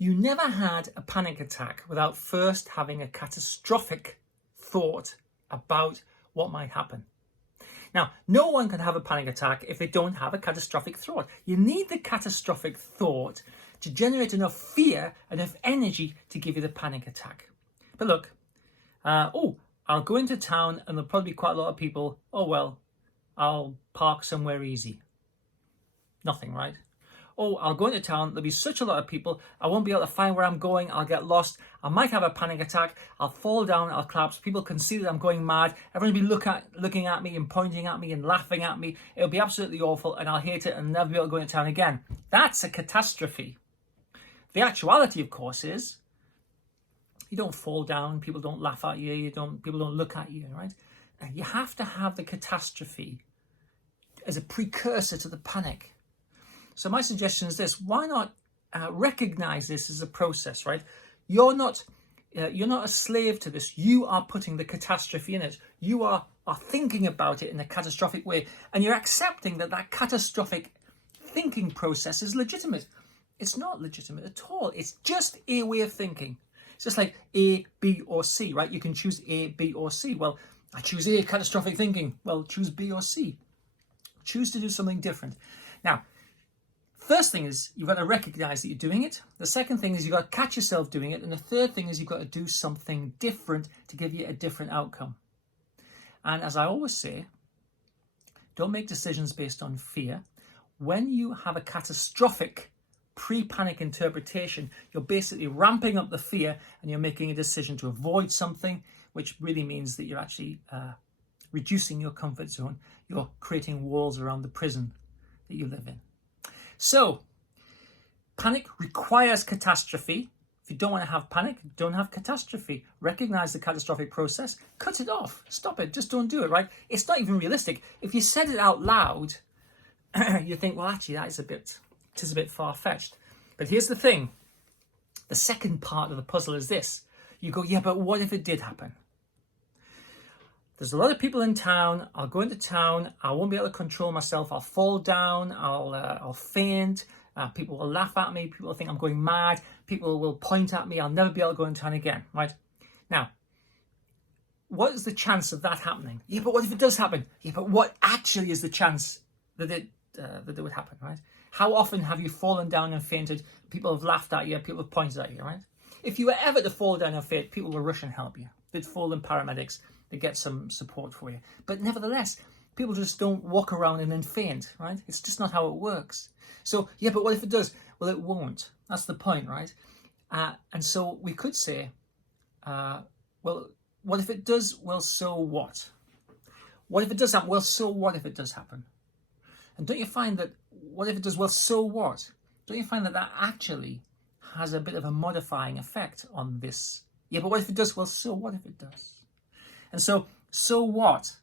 You never had a panic attack without first having a catastrophic thought about what might happen. Now, no one can have a panic attack if they don't have a catastrophic thought. You need the catastrophic thought to generate enough fear, enough energy to give you the panic attack. But look, I'll go into town and there'll probably be quite a lot of people. Oh, well, I'll park somewhere easy. Nothing, right? Oh, I'll go into town, there'll be such a lot of people, I won't be able to find where I'm going, I'll get lost, I might have a panic attack, I'll fall down, I'll collapse, people can see that I'm going mad, everyone will be looking at me and pointing at me and laughing at me, it'll be absolutely awful and I'll hate it and never be able to go into town again. That's a catastrophe. The actuality, of course, is you don't fall down, people don't laugh at you, people don't look at you, right? You have to have the catastrophe as a precursor to the panic. So my suggestion is this: why not recognize this as a process, right? You're not a slave to this. You are putting the catastrophe in it. You are thinking about it in a catastrophic way, and you're accepting that catastrophic thinking process is legitimate. It's not legitimate at all. It's just a way of thinking. It's just like A, B, or C, right? You can choose A, B, or C. Well, I choose A, catastrophic thinking. Well, choose B or C. Choose to do something different. Now, first thing is you've got to recognize that you're doing it. The second thing is you've got to catch yourself doing it. And the third thing is you've got to do something different to give you a different outcome. And as I always say, don't make decisions based on fear. When you have a catastrophic pre-panic interpretation, you're basically ramping up the fear and you're making a decision to avoid something, which really means that you're actually reducing your comfort zone. You're creating walls around the prison that you live in. So, panic requires catastrophe. If you don't want to have panic, don't have catastrophe. Recognize the catastrophic process, cut it off, stop it, just don't do it, right? It's not even realistic. If you said it out loud, you think, well, actually, it is a bit far-fetched. But here's the thing. The second part of the puzzle is this. You go, yeah, but what if it did happen? There's a lot of people in town. I'll go into town. I won't be able to control myself. I'll fall down. I'll faint. People will laugh at me. People will think I'm going mad. People will point at me. I'll never be able to go into town again, right? Now, what is the chance of that happening? Yeah, but what if it does happen? Yeah, but what actually is the chance that it would happen, right? How often have you fallen down and fainted? People have laughed at you. People have pointed at you, right? If you were ever to fall down and faint, people will rush and help you. They'd call in paramedics. They get some support for you. But nevertheless, people just don't walk around and then faint, right? It's just not how it works. So, yeah, but what if it does? Well, it won't. That's the point, right? And so we could say, well, what if it does? Well, so what? What if it does happen? Well, so what if it does happen? And don't you find that, what if it does? Well, so what? Don't you find that actually has a bit of a modifying effect on this? Yeah, but what if it does? Well, so what if it does? And so what?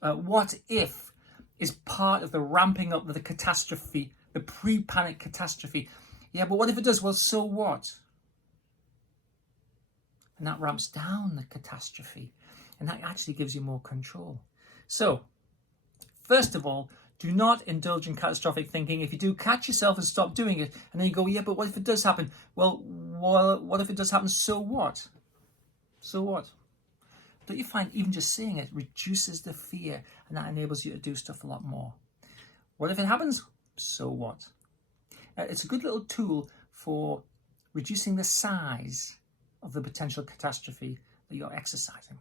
What if is part of the ramping up of the catastrophe, the pre-panic catastrophe. Yeah, but what if it does? Well, so what? And that ramps down the catastrophe. And that actually gives you more control. So, first of all, do not indulge in catastrophic thinking. If you do, catch yourself and stop doing it. And then you go, yeah, but what if it does happen? Well, what if it does happen? So what? So what? Don't you find even just saying it reduces the fear, and that enables you to do stuff a lot more? What if it happens? So what? It's a good little tool for reducing the size of the potential catastrophe that you're exercising.